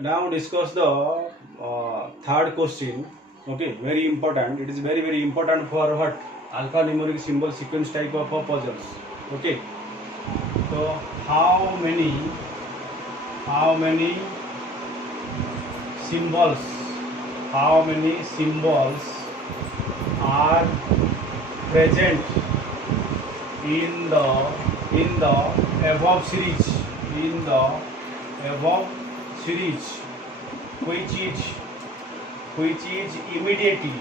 now discuss the third question. Okay, very important. It is very important for what alphanumeric symbol sequence type of puzzles. Okay, so how many symbols how many symbols are present in the above series, in the above series, which is immediately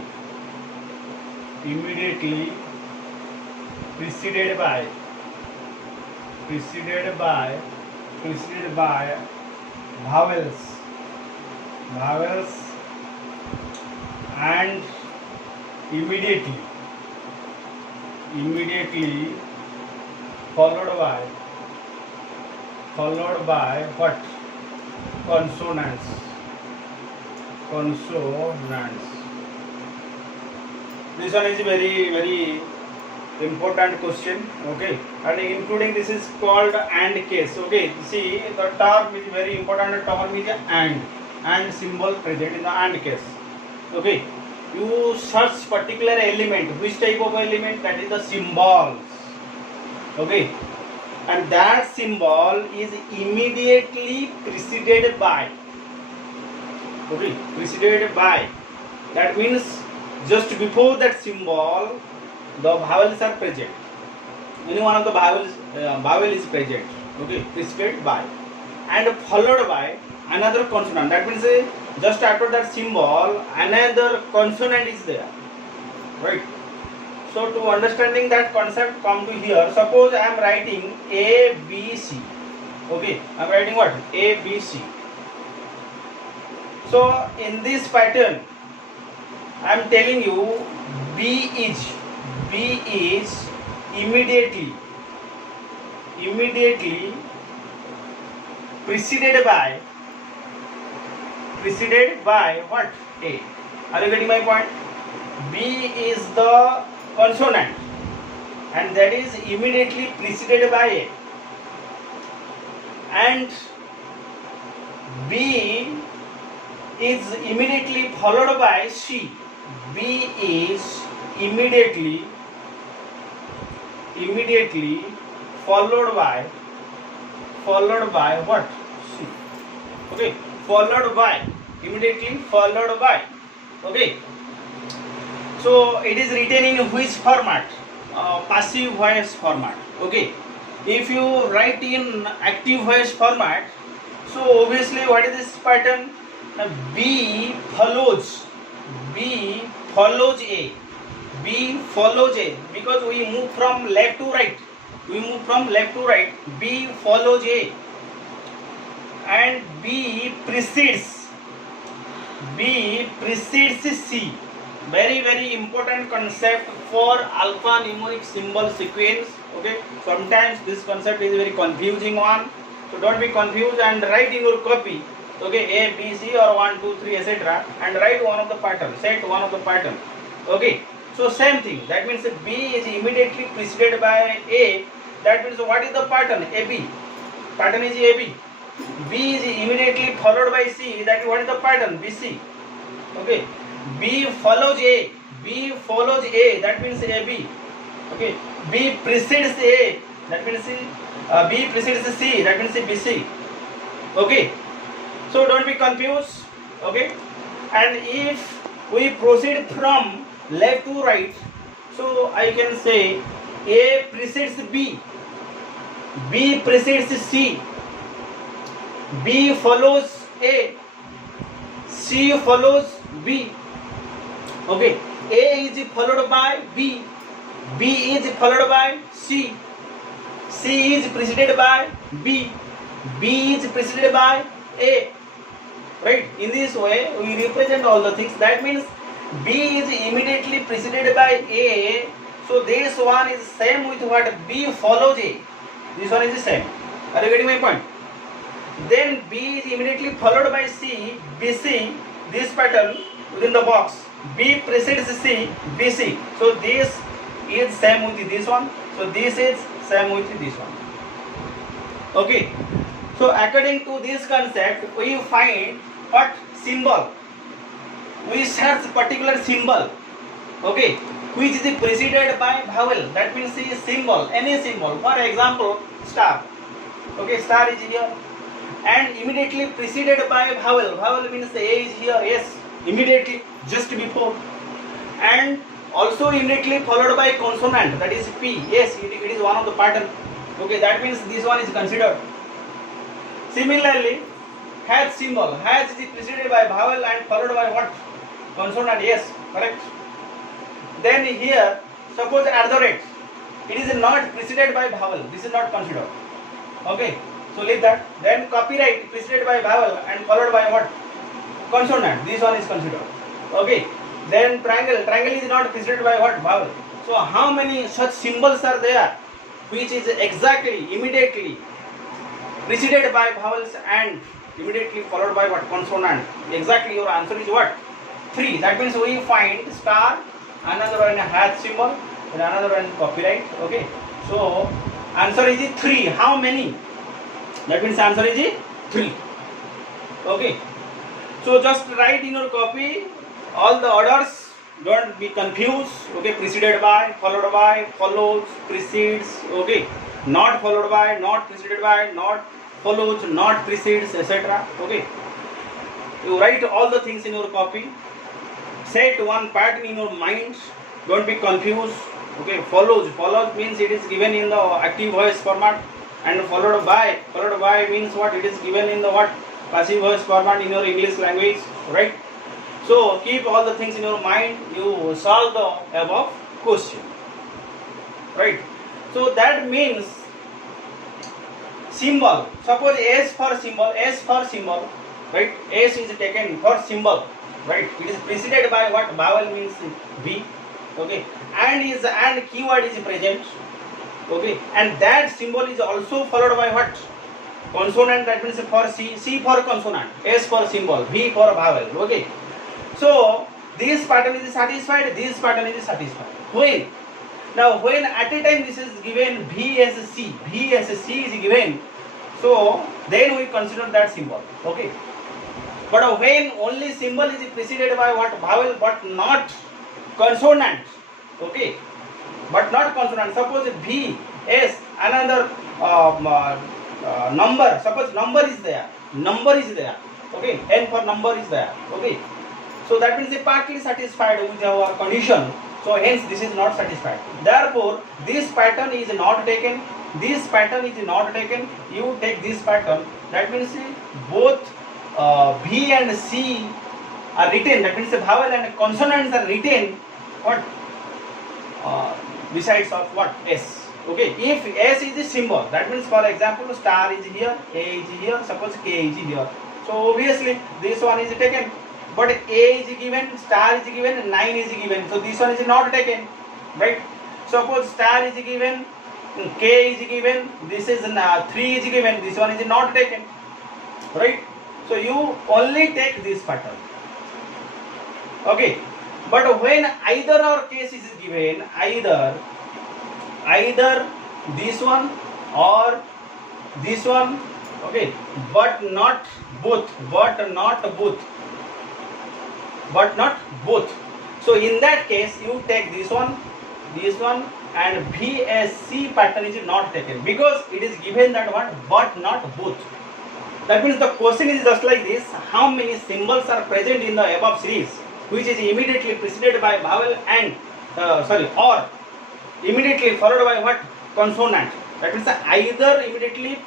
preceded by vowels and immediately followed by what? Consonants. This one is very important question. Okay, and including this is called AND case. Okay, see the term is very important. Term is and symbol present in the AND case. Okay, you search particular element. Which type of element? That is the symbols. Okay, and that symbol is immediately preceded by. Okay, preceded by. That means just before that symbol, the vowels are present. Any one of the vowel is present. Okay, preceded by, and followed by another consonant. That means just after that symbol, another consonant is there. Right. So to understanding that concept, come to here. Suppose I am writing A B C. Okay, I am writing what? A B C. So in this pattern, I am telling you B is immediately preceded by what? A. Are you getting my point? B is the consonant, and that is immediately preceded by A, and B is immediately followed by C. B is immediately followed by what? C. Okay, immediately followed by. Okay, so it is written in which format? Passive voice format. Okay, if you write in active voice format, so obviously what is this pattern? B follows A. Because we move from left to right. B follows A, and B precedes C. Very important concept for alphanumeric symbol sequence. Okay, sometimes this concept is very confusing one, so don't be confused and write in your copy. Okay, A, B, C, or 1, 2, 3, etc. and write one of the pattern. Set one of the pattern. Okay, so same thing. That means B is immediately preceded by A. That means what is the pattern? AB. Pattern is AB. B is immediately followed by C. That is what is the pattern? BC. Okay, B follows A. That means AB. Okay, B precedes A. That means B precedes C. That means BC. Okay. So don't be confused. Okay, and if we proceed from left to right, so I can say A precedes B, B precedes C, B follows A, C follows B. Okay, A is followed by B, B is followed by C, C is preceded by B, B is preceded by A. Right, in this way we represent all the things. That means B is immediately preceded by A, so this one is same with what? B follows A. This one is the same. Are you getting my point? Then B is immediately followed by C, BC. This pattern within the box, B precedes C, BC. So this is same with this one. So this is same with this one. Okay. So according to this concept, we find what symbol. We search particular symbol, okay, which is preceded by vowel. That means a symbol, any symbol. For example, star. Okay, star is here, and immediately preceded by vowel. Vowel means A is here. Yes, immediately, just before, and also immediately followed by consonant. That is P. Yes, it is one of the pattern. Okay, that means this one is considered. Similarly, H symbol. H is preceded by vowel and followed by what? Consonant. Yes, correct. Then here, suppose at the rate, it is not preceded by vowel. This is not considered. Okay, so leave that. Then copyright preceded by vowel and followed by what? Consonant. This one is considered. Okay. Then triangle. Triangle is not preceded by what? Vowel. So how many such symbols are there, which is exactly immediately preceded by vowels and immediately followed by what? Consonant. Exactly, your answer is what? 3. That means we find star, another one hash symbol, and another one copyright. Okay. So answer is 3. How many? That means answer is 3. Okay. So just write in your copy all the orders. Don't be confused. Okay. Preceded by, followed by, follows, precedes. Okay. Not followed by, not preceded by, not follows, not precedes, etc. Okay. You write all the things in your copy. Set one pattern in your mind. Don't be confused. Okay. Follows means it is given in the active voice format, and followed by means what? It is given in the what? Passive voice format in your English language. Right. So keep all the things in your mind. You solve the above question. Right. So that means symbol. Suppose S for symbol, right? S is taken for symbol, right? It is preceded by what? Vowel means V, okay? And keyword is present, okay? And that symbol is also followed by what? Consonant. That means for C for consonant, S for symbol, V for vowel, okay? So this pattern is satisfied. This pattern is satisfied. When? Now, when at a time this is given VSC is given, so then we consider that symbol. Okay. But when only symbol is preceded by what? Vowel, but not consonant. Okay. But not consonant. Suppose V, S, another number. Suppose number is there. Okay. N for number is there. Okay. So that means they partly satisfied with our condition. So hence this is not satisfied. Therefore, this pattern is not taken. This pattern is not taken. You take this pattern. That means both V and C are written. That means the vowel and consonants are written. What? Besides of what? S. Okay. If S is a symbol, that means for example star is here, A is here. Suppose K is here. So obviously this one is taken. But A is given, star is given, 9 is given. So this one is not taken, right? Suppose star is given, K is given, this is 3 is given, this one is not taken, right? So you only take this pattern. Okay. But when either or case is given, either this one or this one, okay, but not both. So in that case, you take this one, and VSC pattern is not taken because it is given that one, but not both. That means the question is just like this: how many symbols are present in the above series, which is immediately preceded by vowel and or immediately followed by what? Consonant. That means either immediately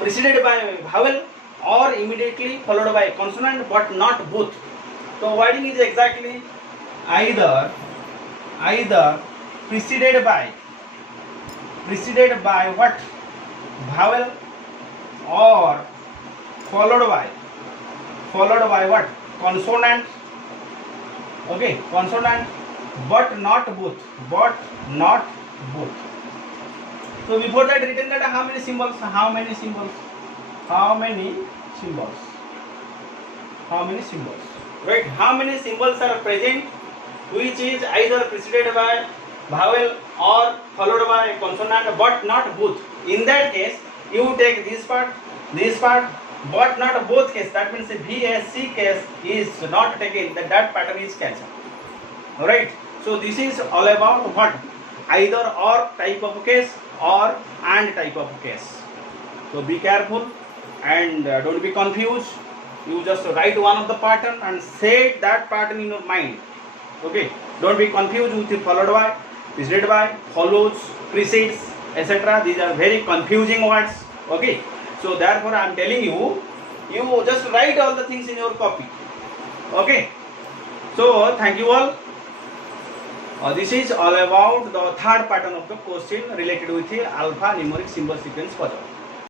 preceded by vowel or immediately followed by consonant, but not both. So wording is exactly either preceded by what? Vowel, or followed by what? Consonant. Okay, consonant, but not both. So before that written that how many symbols? Right? How many symbols are present which is either preceded by vowel or followed by consonant but not both? In that case, you take this part this part, but not both case. That means if VSC case is not taken, that pattern is cancelled. Alright, so this is all about what? Either or type of case or and type of case. So be careful and don't be confused. You just write one of the pattern and set that pattern in your mind. Okay, don't be confused with the followed by, preceded by, follows, precedes, etc. These are very confusing words. Okay, so therefore I am telling you, you just write all the things in your copy. Okay, so thank you all. This is all about the third pattern of the question related with the alpha numeric symbol sequence puzzle.